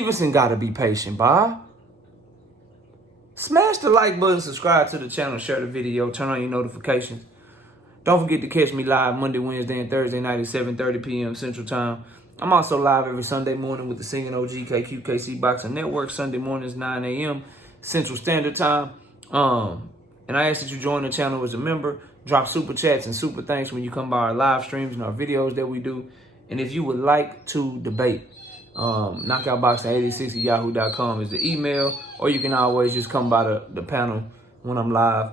Stevenson got to be patient, Bob. Smash the like button, subscribe to the channel, share the video, turn on your notifications. Don't forget to catch me live Monday, Wednesday, and Thursday night at 7:30 p.m. Central Time. I'm also live every Sunday morning with the Singing OG KQKC Boxing Network. Sunday mornings, 9 a.m. Central Standard Time. And I ask that you join the channel as a member. Drop super chats and super thanks when you come by our live streams and our videos that we do. And if you would like to debate, knockoutboxing86@yahoo.com is the email, or you can always just come by the panel when I'm live,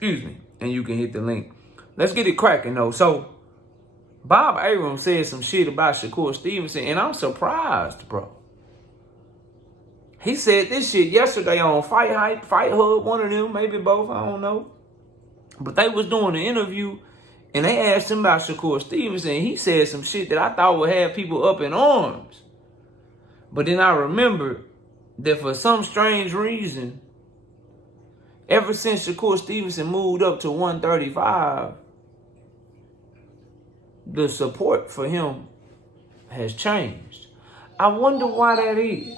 and you can hit the link. Let's get it cracking though. So Bob Arum said some shit about Shakur Stevenson, and I'm surprised, bro. He said this shit yesterday on Fight Hype, Fight Hub, one of them, maybe both, I don't know. But they was doing an interview, and they asked him about Shakur Stevenson, and he said some shit that I thought would have people up in arms. But then I remembered that for some strange reason, ever since Shakur Stevenson moved up to 135, the support for him has changed. I wonder why that is.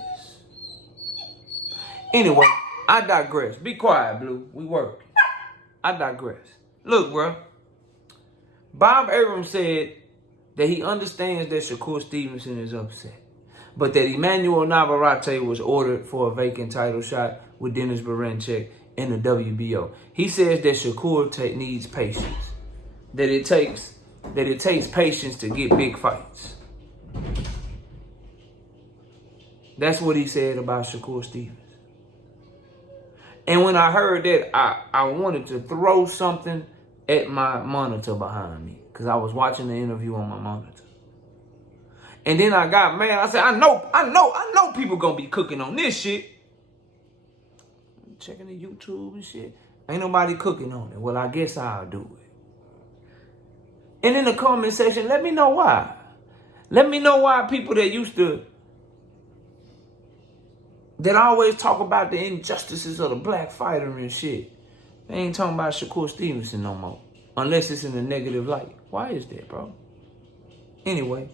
Anyway, I digress. Be quiet, Blue. We work. I digress. Look, bro. Bob Arum said that he understands that Shakur Stevenson is upset, but that Emmanuel Navarrete was ordered for a vacant title shot with Dennis Berinchek in the WBO. He says that Shakur needs patience. That it takes patience to get big fights. That's what he said about Shakur Stevenson. And when I heard that, I wanted to throw something at my monitor behind me, because I was watching the interview on my monitor. And then I got mad. I said, I know people gonna be cooking on this shit. Checking the YouTube and shit. Ain't nobody cooking on it. Well, I guess I'll do it. And in the comment section, let me know why. Let me know why people that always talk about the injustices of the black fighter and shit, they ain't talking about Shakur Stevenson no more. Unless it's in a negative light. Why is that, bro? Anyway,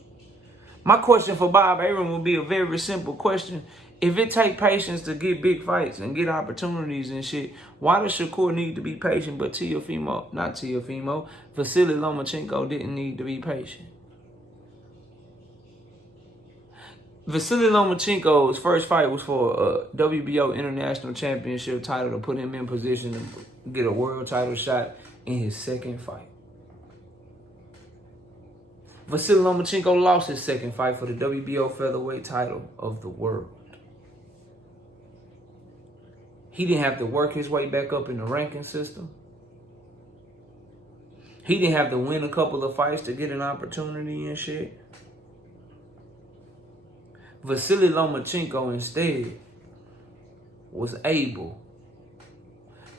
my question for Bob Arum would be a very simple question. If it take patience to get big fights and get opportunities and shit, why does Shakur need to be patient, but Vasily Lomachenko didn't need to be patient? Vasily Lomachenko's first fight was for a WBO International Championship title to put him in position to get a world title shot in his second fight. Vasily Lomachenko lost his second fight for the WBO featherweight title of the world. He didn't have to work his way back up in the ranking system. He didn't have to win a couple of fights to get an opportunity and shit. Vasily Lomachenko instead was able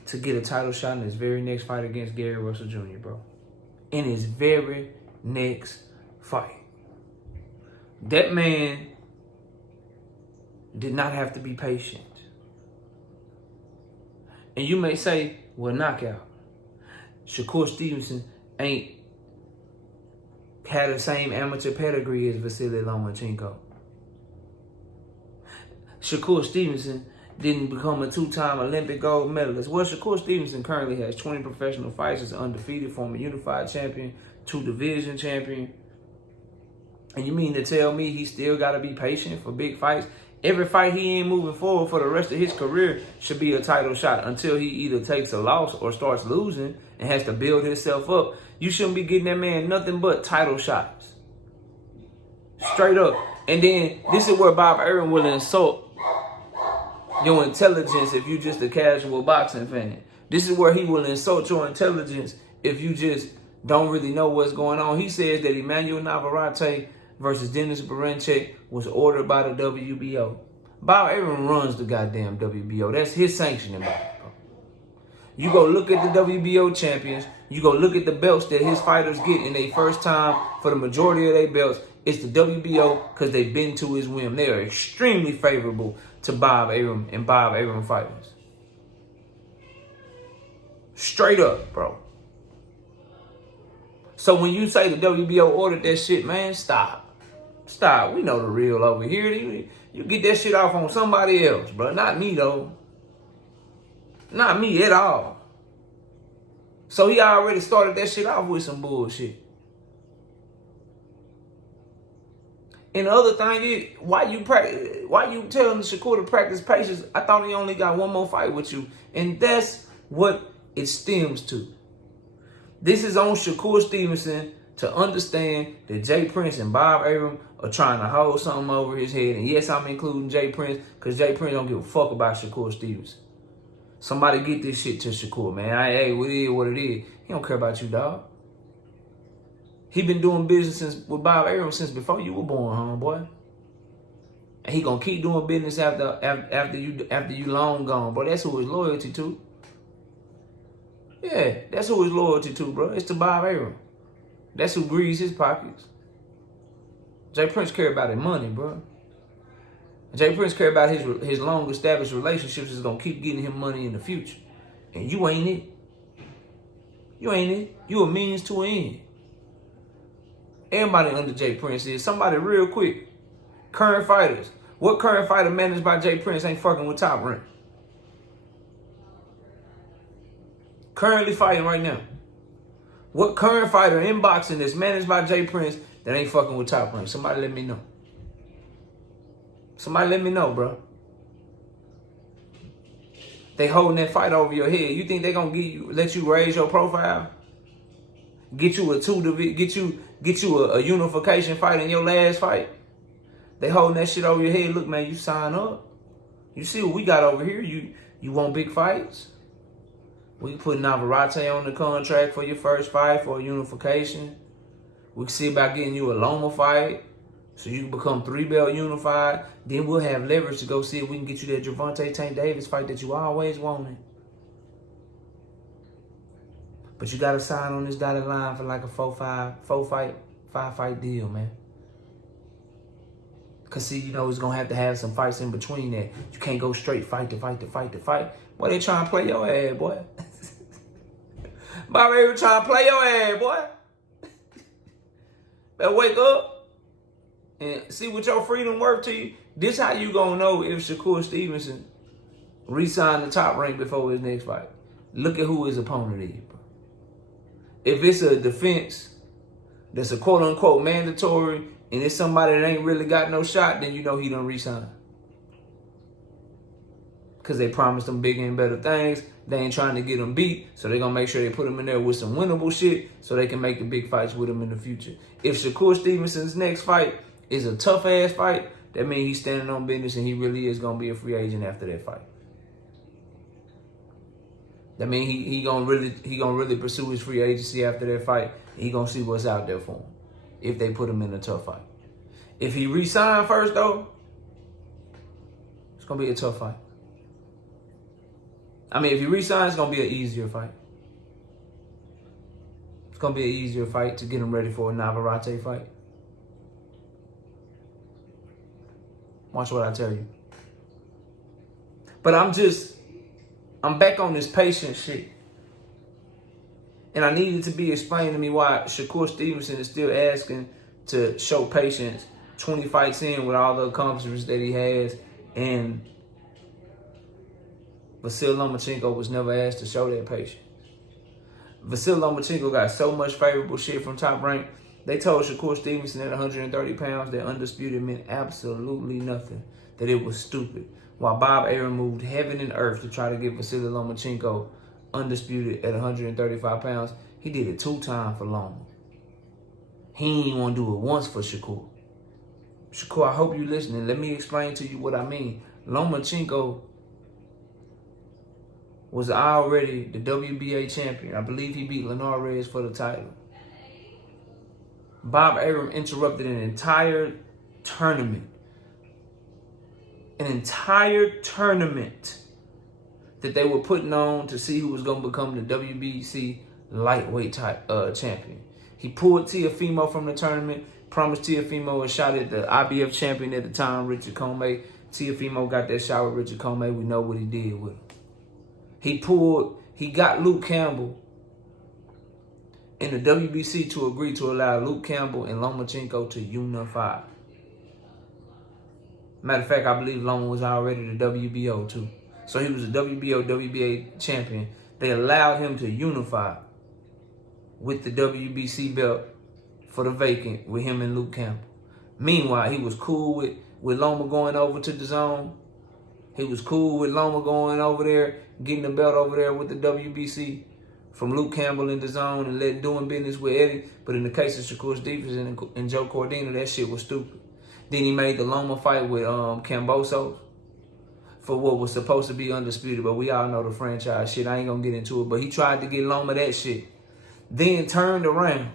to get a title shot in his very next fight against Gary Russell Jr., bro. In his very next fight. That man did not have to be patient. And you may say, well, knockout. Shakur Stevenson ain't had the same amateur pedigree as Vasily Lomachenko. Shakur Stevenson didn't become a two-time Olympic gold medalist. Well, Shakur Stevenson currently has 20 professional fights as undefeated, former unified champion, 2 division champion. And you mean to tell me he still got to be patient for big fights? Every fight he ain't moving forward for the rest of his career should be a title shot until he either takes a loss or starts losing and has to build himself up. You shouldn't be getting that man nothing but title shots. Straight up. And then this is where Bob Arum will insult your intelligence if you just a casual boxing fan. This is where he will insult your intelligence if you just don't really know what's going on. He says that Emmanuel Navarrete versus Dennis Berinchek was ordered by the WBO. Bob Arum runs the goddamn WBO. That's his sanctioning body, bro. You go look at the WBO champions. You go look at the belts that his fighters get in their first time for the majority of their belts. It's the WBO because they've been to his whim. They are extremely favorable to Bob Arum and Bob Arum fighters. Straight up, bro. So when you say the WBO ordered that shit, man, stop. Stop. We know the real over here. You get that shit off on somebody else, bro. Not me, though. Not me at all. So he already started that shit off with some bullshit. And the other thing is, why you telling Shakur to practice patience? I thought he only got one more fight with you. And that's what it stems to. This is on Shakur Stevenson to understand that Jay Prince and Bob Arum are trying to hold something over his head. And yes, I'm including Jay Prince, because Jay Prince don't give a fuck about Shakur Stevenson. Somebody get this shit to Shakur, man. Hey, what it is, what it is. He don't care about you, dog. He been doing business with Bob Arum since before you were born, homeboy. And he gonna keep doing business after you long gone, bro. That's who his loyalty to. Yeah, that's who his loyalty to, bro. It's to Bob Arum. That's who greases his pockets. Jay Prince care about his money, bro. Jay Prince care about his long-established relationships is gonna keep getting him money in the future. And you ain't it. You ain't it. You a means to an end. Everybody under Jay Prince is. Somebody real quick. Current fighters. What current fighter managed by Jay Prince ain't fucking with Top Rank? Currently fighting right now. What current fighter in boxing that's managed by Jay Prince that ain't fucking with Top Rank? Somebody let me know. Somebody let me know, bro. They holding that fight over your head. You think they gonna let you raise your profile? Get you a unification fight in your last fight? They holding that shit over your head. Look, man, you sign up. You see what we got over here? You want big fights? We put Navarrete on the contract for your first fight for a unification. We can see about getting you a Loma fight so you can become 3-belt unified. Then we'll have leverage to go see if we can get you that Gervonta Tank Davis fight that you always wanted. But you got to sign on this dotted line for like a 5-fight deal, man. Because, see, you know, it's going to have some fights in between that. You can't go straight fight to fight to fight to fight. Boy, they trying to play your ass, boy. Bob Arum trying to play your ass, boy. Better wake up and see what your freedom worth to you. This how you going to know if Shakur Stevenson re-signed the Top Rank before his next fight. Look at who his opponent is, bro. If it's a defense that's a quote-unquote mandatory and it's somebody that ain't really got no shot, then you know he done re-signed. Because they promised him bigger and better things. They ain't trying to get him beat, so they're going to make sure they put him in there with some winnable shit so they can make the big fights with him in the future. If Shakur Stevenson's next fight is a tough-ass fight, that means he's standing on business and he really is going to be a free agent after that fight. That means he gonna really pursue his free agency after that fight. He gonna see what's out there for him if they put him in a tough fight. If he re-sign first though, it's gonna be a tough fight. I mean, if he re-signs, it's gonna be an easier fight. It's gonna be an easier fight to get him ready for a Navarrete fight. Watch what I tell you. But I'm back on this patient shit. And I needed to be explained to me why Shakur Stevenson is still asking to show patience 20 fights in with all the accomplishments that he has. And Vasily Lomachenko was never asked to show that patience. Vasily Lomachenko got so much favorable shit from Top Rank. They told Shakur Stevenson at 130 pounds that undisputed meant absolutely nothing, that it was stupid. While Bob Arum moved heaven and earth to try to get Vasily Lomachenko undisputed at 135 pounds, he did it 2 times for Loma. He ain't want to do it once for Shakur. Shakur, I hope you're listening. Let me explain to you what I mean. Lomachenko was already the WBA champion. I believe he beat Linares for the title. Bob Arum interrupted an entire tournament. An entire tournament that they were putting on to see who was going to become the WBC lightweight champion. He pulled Teofimo from the tournament, promised Teofimo a shot at the IBF champion at the time, Richard Comey. Teofimo got that shot with Richard Comey. We know what he did with him. He got Luke Campbell in the WBC to agree to allow Luke Campbell and Lomachenko to unify. Matter of fact, I believe Loma was already the WBO too. So he was a WBO, WBA champion. They allowed him to unify with the WBC belt for the vacant with him and Luke Campbell. Meanwhile, he was cool with Loma going over to the zone. He was cool with Loma going over there, getting the belt over there with the WBC from Luke Campbell in the zone and doing business with Eddie. But in the case of Shakur Stevenson and Joe Cordina, that shit was stupid. Then he made the Loma fight with Cambosos for what was supposed to be undisputed, but we all know the franchise shit. I ain't gonna get into it, but he tried to get Loma that shit. Then turned around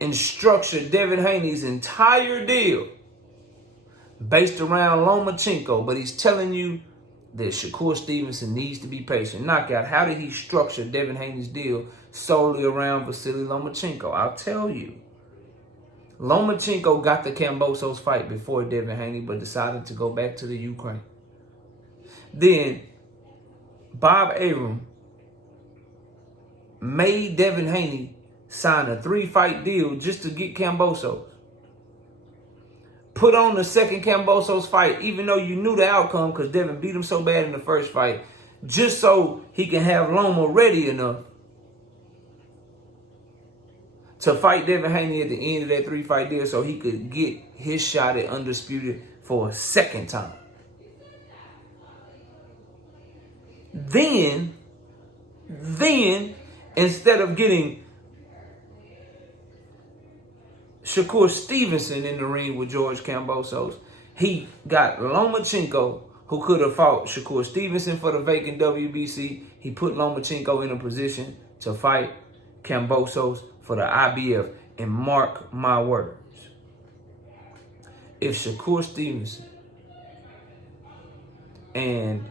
and structured Devin Haney's entire deal based around Lomachenko, but he's telling you that Shakur Stevenson needs to be patient. Knockout, how did he structure Devin Haney's deal solely around Vasily Lomachenko? I'll tell you. Lomachenko got the Cambosos fight before Devin Haney, but decided to go back to the Ukraine. Then Bob Arum made Devin Haney sign a 3-fight deal just to get Cambosos. Put on the second Cambosos fight, even though you knew the outcome because Devin beat him so bad in the first fight, just so he can have Loma ready enough to fight Devin Haney at the end of that 3-fight deal so he could get his shot at undisputed for a second time. Then, instead of getting Shakur Stevenson in the ring with George Cambosos, he got Lomachenko, who could have fought Shakur Stevenson for the vacant WBC. He put Lomachenko in a position to fight Cambosos for the IBF. And mark my words, if Shakur Stevenson and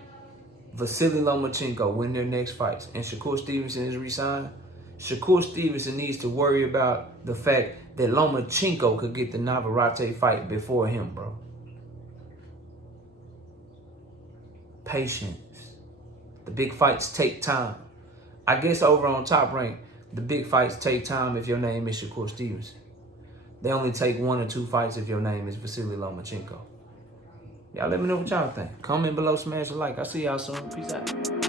Vasily Lomachenko win their next fights and Shakur Stevenson is re-signed, Shakur Stevenson needs to worry about the fact that Lomachenko could get the Navarrete fight before him, bro. Patience. The big fights take time. I guess over on Top Rank, the big fights take time if your name is Shakur Stevenson. They only take 1 or 2 fights if your name is Vasily Lomachenko. Y'all let me know what y'all think. Comment below, smash a like. I'll see y'all soon. Peace out.